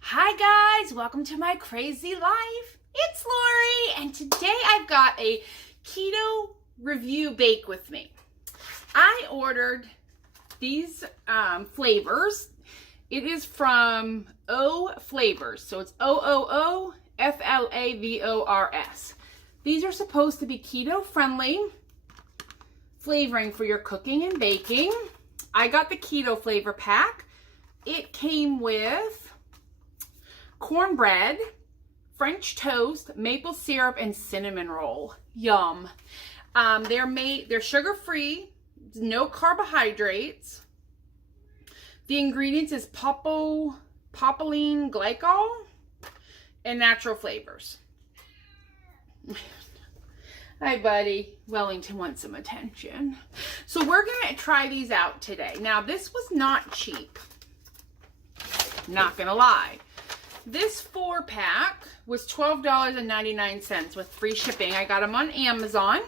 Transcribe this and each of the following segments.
Hi guys, welcome to my crazy life. It's Lori, and today I've got a keto review bake with me. I ordered these flavors. It is from OOOFlavors, so it's OOOFlavors. These are supposed to be keto friendly flavoring for your cooking and baking. I got the keto flavor pack. It came with cornbread, French toast, maple syrup, and cinnamon roll. Yum. They're sugar-free, no carbohydrates. The ingredients is propylene glycol and natural flavors. Hi, buddy. Wellington wants some attention. So we're going to try these out today. Now, this was not cheap. Not going to lie. This 4-pack was $12.99 with free shipping. I got them on Amazon.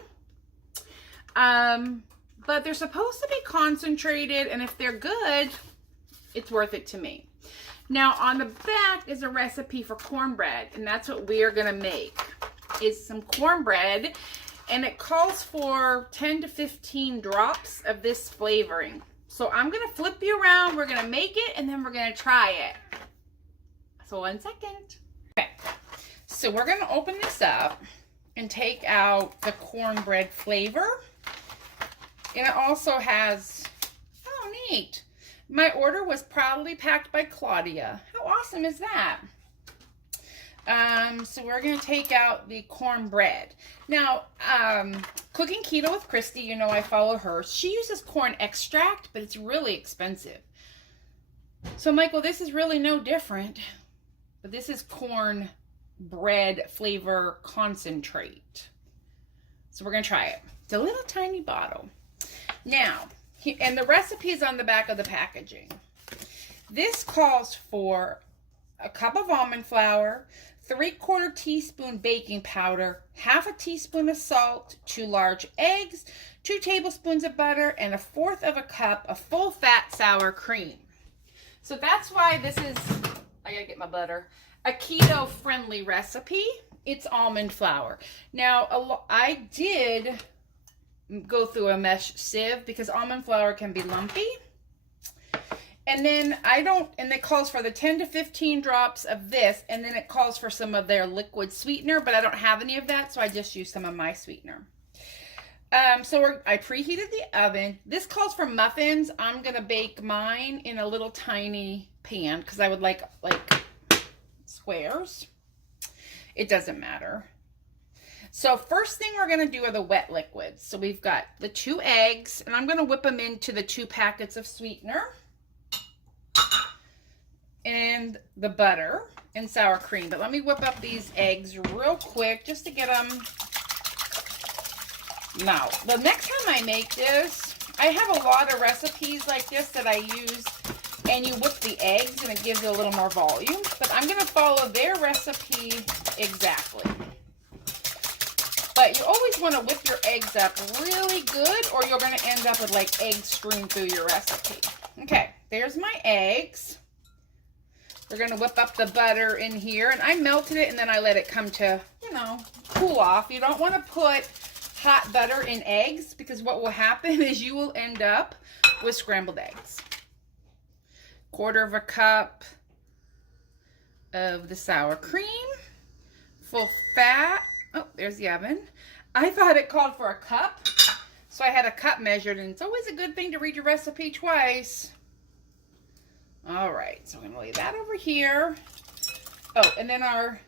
But they're supposed to be concentrated, and if they're good, it's worth it to me. Now, on the back is a recipe for cornbread, and that's what we are going to make, is some cornbread, and it calls for 10 to 15 drops of this flavoring. So I'm going to flip you around, we're going to make it, and then we're going to try it. So 1 second. Okay, so we're going to open this up and take out the cornbread flavor. And it also has, oh neat, my order was proudly packed by Claudia. How awesome is that? So we're going to take out the cornbread. Now, Cooking Keto with Christy, you know I follow her. She uses corn extract, but it's really expensive. So Michael, this is really no different. But this is cornbread flavor concentrate. So we're going to try it. It's a little tiny bottle. Now, and the recipe is on the back of the packaging. This calls for a cup of almond flour, 3/4 teaspoon baking powder, 1/2 teaspoon of salt, 2 large eggs, 2 tablespoons of butter, and 1/4 cup of full fat sour cream. So that's why this is, I gotta get my butter, a keto friendly recipe. It's almond flour. Now, I did go through a mesh sieve because almond flour can be lumpy. And then and it calls for the 10 to 15 drops of this, and then it calls for some of their liquid sweetener, but I don't have any of that, so I just use some of my sweetener. I preheated the oven. This calls for muffins. I'm gonna bake mine in a little tiny pan because I would like squares. It doesn't matter. So first thing we're gonna do are the wet liquids. So we've got the 2 eggs, and I'm gonna whip them into the 2 packets of sweetener and the butter and sour cream. But let me whip up these eggs real quick just to get them. Now, the next time I make this, I have a lot of recipes like this that I use, and you whip the eggs and it gives it a little more volume. But I'm going to follow their recipe exactly. But you always want to whip your eggs up really good, or you're going to end up with like eggs strewn through your recipe. Okay, there's my eggs. We're going to whip up the butter in here, and I melted it and then I let it come to, cool off. You don't want to put hot butter in eggs because what will happen is you will end up with scrambled eggs. 1/4 cup of the sour cream, full fat. Oh, there's the oven. I thought it called for a cup, so I had a cup measured, and it's always a good thing to read your recipe twice. All right, so I'm going to lay that over here. Oh, and then our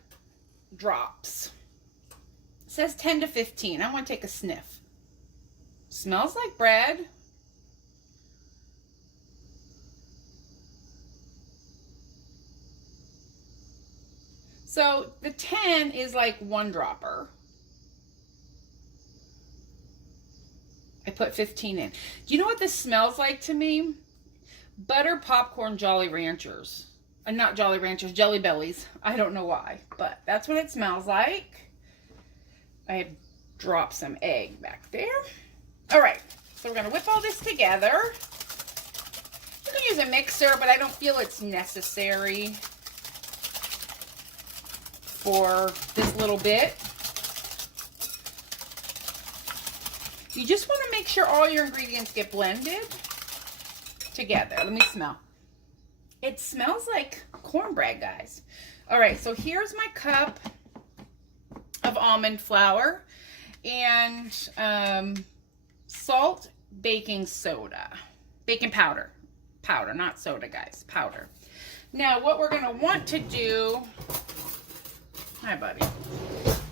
drops. It says 10 to 15. I want to take a sniff. Smells like bread. So the 10 is like 1 dropper. I put 15 in. Do you know what this smells like to me? Butter popcorn Jolly Ranchers. Not Jolly Ranchers, Jelly Bellies. I don't know why, but that's what it smells like. I have dropped some egg back there. All right, so we're gonna whip all this together. You can use a mixer, but I don't feel it's necessary. for this little bit. You just want to make sure all your ingredients get blended together. Let me smell. It smells like cornbread, guys. All right, so here's my cup of almond flour and salt, baking soda, baking powder. Powder, not soda, guys, powder. Now, what we're gonna want to do, hi buddy,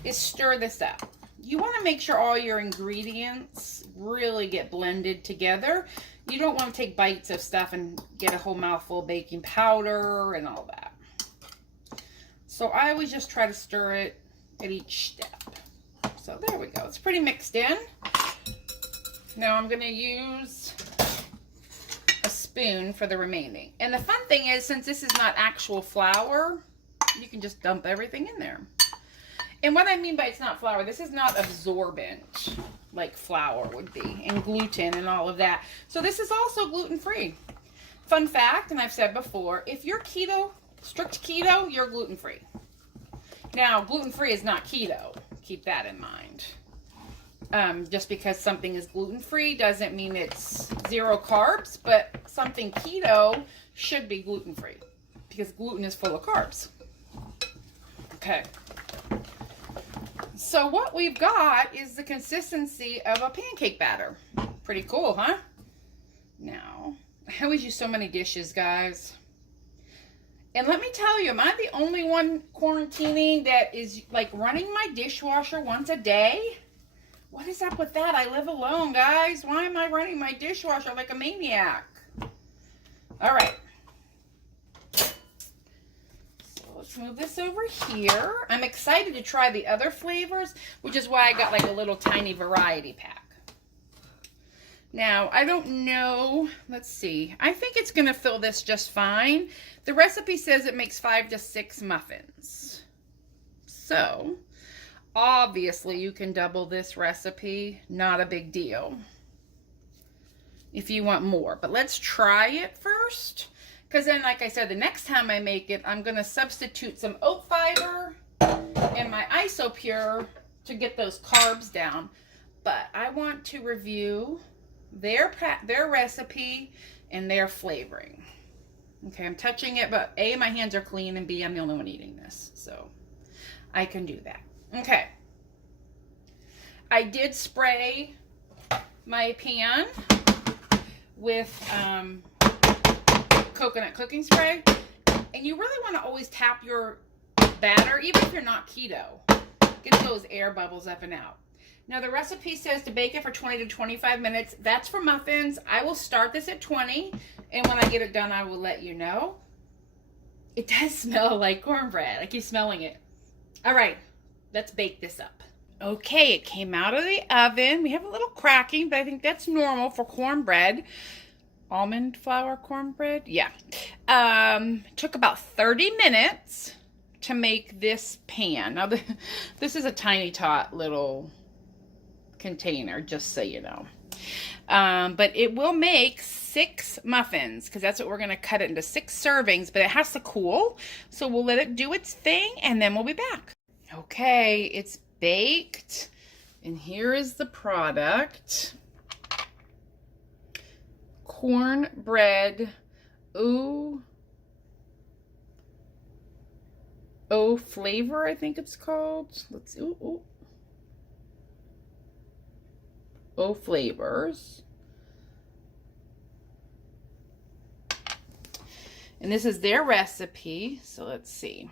is stir this up. You wanna make sure all your ingredients really get blended together. You don't wanna take bites of stuff and get a whole mouthful of baking powder and all that. So I always just try to stir it at each step. So there we go, it's pretty mixed in. Now I'm gonna use a spoon for the remaining. And the fun thing is, since this is not actual flour, you can just dump everything in there. And what I mean by it's not flour, this is not absorbent like flour would be, and gluten and all of that. So this is also gluten-free. Fun fact, and I've said before, if you're keto, strict keto, you're gluten-free. Now, gluten-free is not keto. Keep that in mind. Just because something is gluten-free doesn't mean it's 0 carbs, but something keto should be gluten-free because gluten is full of carbs. Okay. So what we've got is the consistency of a pancake batter. Pretty cool, huh? Now, I always use so many dishes, guys. And let me tell you, am I the only one quarantining that is like running my dishwasher once a day? What is up with that? I live alone, guys. Why am I running my dishwasher like a maniac? All right. Let's move this over here. I'm excited to try the other flavors, which is why I got like a little tiny variety pack. Now, I don't know. Let's see. I think it's going to fill this just fine. The recipe says it makes 5 to 6 muffins. So, obviously, you can double this recipe. Not a big deal if you want more. But let's try it first. Because then, like I said, the next time I make it, I'm going to substitute some oat fiber and my Isopure to get those carbs down. But I want to review their recipe and their flavoring. Okay, I'm touching it, but A, my hands are clean, and B, I'm the only one eating this. So I can do that. Okay. I did spray my pan with coconut cooking spray, and you really want to always tap your batter, even if you're not keto. Get those air bubbles up and out. Now the recipe says to bake it for 20 to 25 minutes. That's for muffins. I will start this at 20, and when I get it done, I will let you know. It does smell like cornbread. I keep smelling it. All right, let's bake this up. Okay, it came out of the oven. We have a little cracking, but I think that's normal for cornbread. Almond flour cornbread, yeah. Took about 30 minutes to make this pan. Now, this is a tiny tot little container, just so you know. But it will make 6 muffins, because that's what we're going to cut it into 6 servings, but it has to cool. So we'll let it do its thing, and then we'll be back. Okay, it's baked, and here is the product. Cornbread OOOFlavor, I think it's called. Let's see. OOOFlavors. And this is their recipe. So let's see.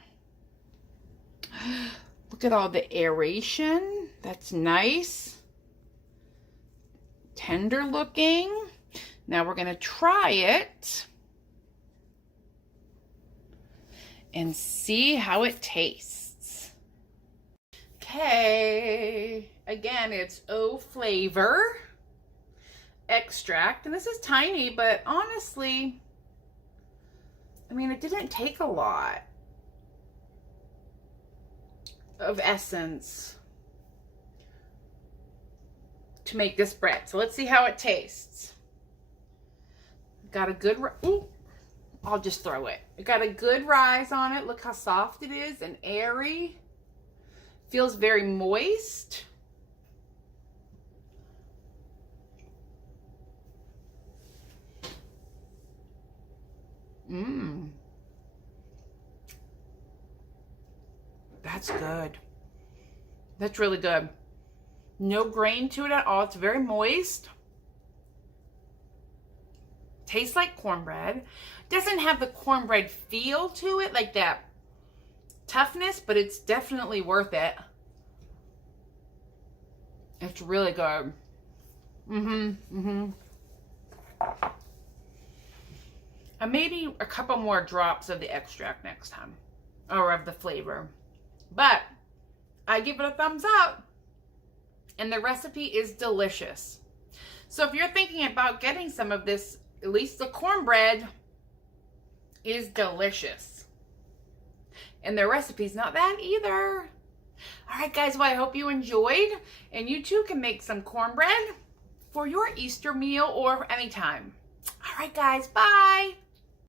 Look at all the aeration. That's nice. Tender looking. Now we're going to try it and see how it tastes. Okay, again, it's OOOFlavor extract, and this is tiny, but honestly, I mean, it didn't take a lot of essence to make this bread. So let's see how it tastes. Got a good, I'll just throw it. It got a good rise on it. Look how soft it is and airy. Feels very moist. Mmm. That's good. That's really good. No grain to it at all. It's very moist. Tastes like cornbread. Doesn't have the cornbread feel to it, like that toughness, but it's definitely worth it. It's really good. And maybe a couple more drops of the extract next time, or of the flavor. But I give it a thumbs up, and the recipe is delicious. So if you're thinking about getting some of this, at least the cornbread is delicious. And the recipe's not bad either. All right, guys, well, I hope you enjoyed, and you too can make some cornbread for your Easter meal or anytime. All right, guys, bye.